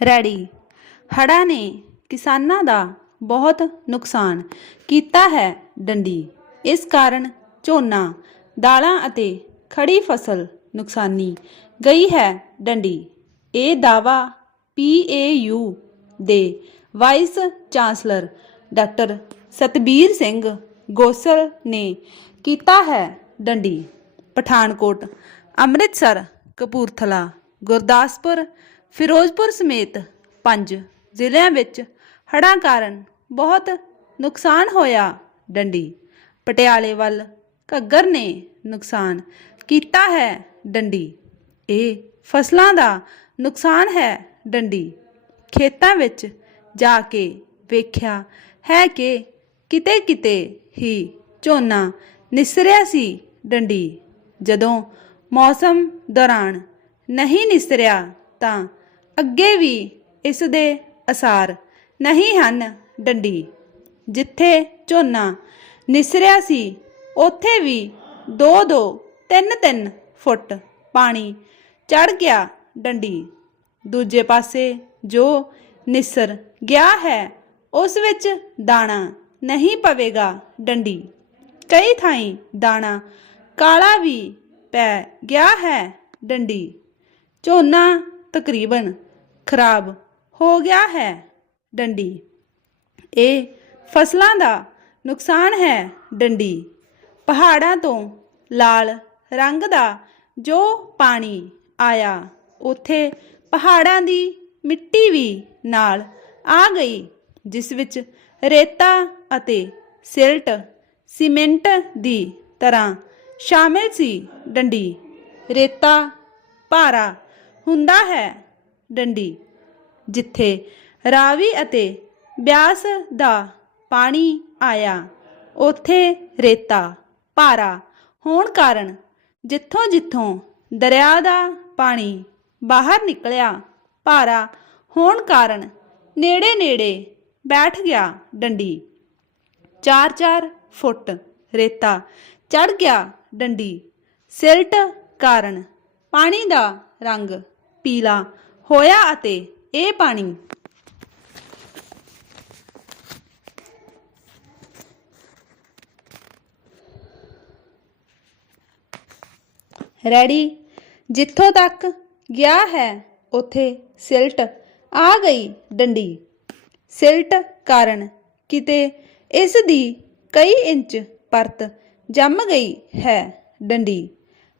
Ready. ਹੜ੍ਹਾਂ ਨੇ ਕਿਸਾਨਾਂ ਦਾ ਬਹੁਤ ਨੁਕਸਾਨ ਕੀਤਾ ਹੈ ਡੰਡੀ। ਇਸ ਕਾਰਨ ਝੋਨਾ, ਦਾਲਾਂ ਅਤੇ ਖੜੀ ਫਸਲ ਨੁਕਸਾਨੀ ਗਈ ਹੈ ਡੰਡੀ। ਇਹ ਦਾਵਾ ਪੀਏਯੂ ਦੇ vice chancellor doctor Satbir Singh Gosal ਨੇ ਕੀਤਾ ਹੈ ਡੰਡੀ। ਪਠਾਨਕੋਟ, ਅੰਮ੍ਰਿਤਸਰ, ਕਪੂਰਥਲਾ, ਗੁਰਦਾਸਪੁਰ ਫਿਰੋਜ਼ਪੁਰ ਸਮੇਤ ਪੰਜ ਜ਼ਿਲ੍ਹਿਆਂ ਵਿੱਚ ਹੜ੍ਹਾਂ ਕਾਰਨ ਬਹੁਤ ਨੁਕਸਾਨ ਹੋਇਆ ਡੰਡੀ। ਪਟਿਆਲੇ ਵੱਲ ਘੱਗਰ ਨੇ ਨੁਕਸਾਨ ਕੀਤਾ ਹੈ ਡੰਡੀ। ਇਹ ਫਸਲਾਂ ਦਾ ਨੁਕਸਾਨ ਹੈ ਡੰਡੀ। ਖੇਤਾਂ ਵਿੱਚ ਜਾ ਕੇ ਵੇਖਿਆ ਹੈ ਕਿ ਕਿਤੇ ਕਿਤੇ ਹੀ ਝੋਨਾ ਨਿਸਰਿਆ ਸੀ ਡੰਡੀ। ਜਦੋਂ ਮੌਸਮ ਦੌਰਾਨ ਨਹੀਂ ਨਿਸਰਿਆ ਤਾਂ ਅੱਗੇ ਵੀ ਇਸ ਦੇ ਅਸਾਰ ਨਹੀਂ ਹਨ ਡੰਡੀ। ਜਿੱਥੇ ਝੋਨਾ ਨਿਸਰਿਆ ਸੀ, ਉੱਥੇ ਵੀ 2-2 3-3 ਫੁੱਟ ਪਾਣੀ ਚੜ ਗਿਆ ਡੰਡੀ। ਦੂਜੇ ਪਾਸੇ ਜੋ ਨਿਸਰ ਗਿਆ ਹੈ, ਉਸ ਵਿੱਚ ਦਾਣਾ ਨਹੀਂ ਪਵੇਗਾ ਡੰਡੀ। ਕਈ ਥਾਈਂ ਦਾਣਾ ਕਾਲਾ ਵੀ ਪੈ ਗਿਆ ਹੈ ਡੰਡੀ। ਝੋਨਾ ਤਕਰੀਬਨ ਖਰਾਬ ਹੋ ਗਿਆ ਹੈ। ਡੰਡੀ। ਇਹ ਫਸਲਾਂ ਦਾ ਨੁਕਸਾਨ ਹੈ, ਡੰਡੀ। ਪਹਾੜਾਂ ਤੋਂ ਲਾਲ ਰੰਗ ਦਾ ਜੋ ਪਾਣੀ ਆਇਆ, ਉੱਥੇ ਪਹਾੜਾਂ ਦੀ ਮਿੱਟੀ ਵੀ ਨਾਲ ਆ ਗਈ, ਜਿਸ ਵਿੱਚ ਰੇਤਾ ਅਤੇ ਸਿਲਟ, ਸੀਮੈਂਟ ਦੀ ਤਰ੍ਹਾਂ ਸ਼ਾਮਿਲ ਸੀ। ਡੰਡੀ। ਰੇਤਾ ਭਾਰਾ ਹੁੰਦਾ ਹੈ। ਡੰਡੀ, ਜਿੱਥੇ ਰਾਵੀ ਅਤੇ ਬਿਆਸ ਦਾ ਪਾਣੀ ਆਇਆ, ਉੱਥੇ ਰੇਤਾ ਭਾਰਾ ਹੋਣ ਕਾਰਨ ਜਿੱਥੋਂ ਜਿੱਥੋਂ ਦਰਿਆ ਦਾ ਪਾਣੀ ਬਾਹਰ ਨਿਕਲਿਆ, ਭਾਰਾ ਹੋਣ ਕਾਰਨ ਨੇੜੇ ਨੇੜੇ ਬੈਠ ਗਿਆ ਡੰਡੀ। 4-4 ਫੁੱਟ ਰੇਤਾ ਚੜ ਗਿਆ ਡੰਡੀ। ਸਿਲਟ ਕਾਰਨ ਪਾਣੀ ਦਾ ਰੰਗ ਪੀਲਾ ਹੋਇਆ ਅਤੇ ਇਹ ਪਾਣੀ ਰੈਡੀ। ਜਿੱਥੋਂ ਤੱਕ ਗਿਆ ਹੈ, ਉਥੇ ਸਿਲਟ ਆ ਗਈ ਡੰਡੀ। ਸਿਲਟ ਕਾਰਨ ਕਿਤੇ ਇਸ ਦੀ ਕਈ ਇੰਚ ਪਰਤ ਜੰਮ ਗਈ ਹੈ ਡੰਡੀ।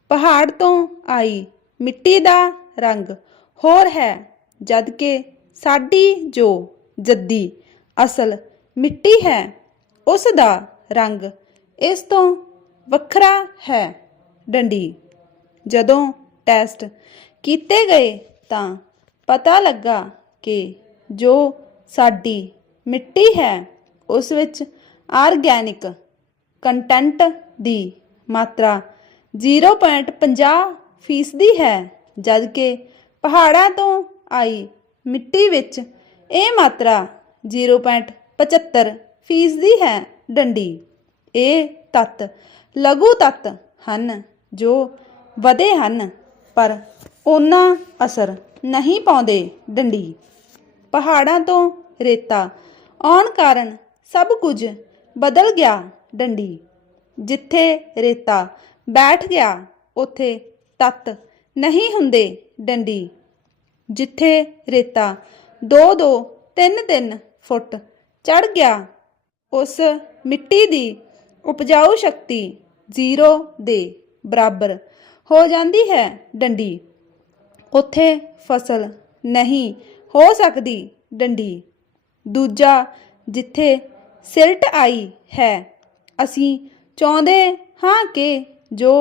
ਪਹਾੜ ਤੋਂ ਆਈ ਮਿੱਟੀ ਦਾ ਰੰਗ ਹੋਰ ਹੈ ਜਦ ਕਿ ਸਾਡੀ ਜੋ ਜੱਦੀ ਅਸਲ ਮਿੱਟੀ ਹੈ, ਉਸ ਦਾ ਰੰਗ ਇਸ ਤੋਂ ਵੱਖਰਾ ਹੈ ਡੰਡੀ। ਜਦੋਂ ਟੈਸਟ ਕੀਤੇ ਗਏ ਤਾਂ ਪਤਾ ਲੱਗਾ ਕਿ ਜੋ ਸਾਡੀ ਮਿੱਟੀ ਹੈ, ਉਸ ਵਿੱਚ ਆਰਗੈਨਿਕ ਕੰਟੈਂਟ ਦੀ ਮਾਤਰਾ 0.50 ਫੀਸਦੀ ਹੈ ਜਦਕਿ ਪਹਾੜਾਂ ਤੋਂ ਆਈ ਮਿੱਟੀ ਵਿੱਚ ਇਹ ਮਾਤਰਾ 0.75 ਫੀਸਦੀ ਹੈ ਡੰਡੀ। ਇਹ ਤੱਤ ਲਘੂ ਤੱਤ ਹਨ ਜੋ ਵਧੇ ਹਨ, ਪਰ ਉਹਨਾਂ ਅਸਰ ਨਹੀਂ ਪਾਉਂਦੇ ਡੰਡੀ। ਪਹਾੜਾਂ ਤੋਂ ਰੇਤਾ ਆਉਣ ਕਾਰਨ ਸਭ ਕੁਝ ਬਦਲ ਗਿਆ ਡੰਡੀ। ਜਿੱਥੇ ਰੇਤਾ ਬੈਠ ਗਿਆ, ਉੱਥੇ ਤੱਤ ਨਹੀਂ ਹੁੰਦੇ ਡੰਡੀ। ਜਿੱਥੇ ਰੇਤਾ 2-2 3-3 ਫੁੱਟ ਚੜ ਗਿਆ, ਉਸ ਮਿੱਟੀ ਦੀ ਉਪਜਾਊ ਸ਼ਕਤੀ ਜ਼ੀਰੋ ਦੇ ਬਰਾਬਰ ਹੋ ਜਾਂਦੀ ਹੈ ਡੰਡੀ। ਉੱਥੇ ਫਸਲ ਨਹੀਂ ਹੋ ਸਕਦੀ ਡੰਡੀ। ਦੂਜਾ, ਜਿੱਥੇ ਸਿਲਟ ਆਈ ਹੈ, ਅਸੀਂ ਚਾਹੁੰਦੇ ਹਾਂ ਕਿ ਜੋ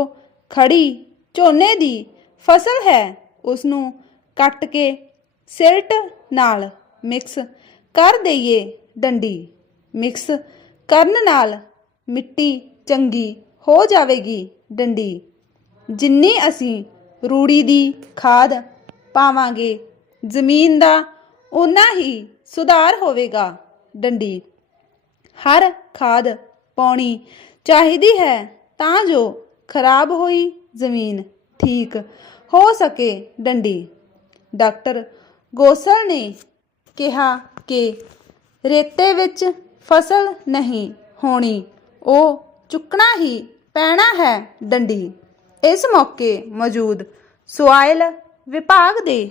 ਖੜੀ ਝੋਨੇ ਦੀ ਫਸਲ ਹੈ ਉਸ ਨੂੰ ਕੱਟ ਕੇ ਸਿਲਟ ਨਾਲ ਮਿਕਸ ਕਰ ਦਈਏ ਡੰਡੀ। ਮਿਕਸ ਕਰਨ ਨਾਲ ਮਿੱਟੀ ਚੰਗੀ ਹੋ ਜਾਵੇਗੀ ਡੰਡੀ। ਜਿੰਨੀ ਅਸੀਂ ਰੂੜੀ ਦੀ ਖਾਦ ਪਾਵਾਂਗੇ, ਜ਼ਮੀਨ ਦਾ ਉਨਾ ਹੀ ਸੁਧਾਰ ਹੋਵੇਗਾ ਡੰਡੀ। ਹਰ ਖਾਦ ਪਾਉਣੀ ਚਾਹੀਦੀ ਹੈ ਤਾਂ ਜੋ ਖਰਾਬ ਹੋਈ ਜ਼ਮੀਨ ਠੀਕ ਹੋ ਸਕੇ ਡੰਡੀ। ਡਾਕਟਰ ਗੋਸਲ ਨੇ ਕਿਹਾ ਕਿ ਰੇਤੇ ਵਿੱਚ ਫਸਲ ਨਹੀਂ ਹੋਣੀ, ਉਹ ਚੁੱਕਣਾ ਹੀ ਪੈਣਾ ਹੈ ਡੰਡੀ। ਇਸ ਮੌਕੇ ਮੌਜੂਦ ਸੁਆਇਲ ਵਿਭਾਗ ਦੇ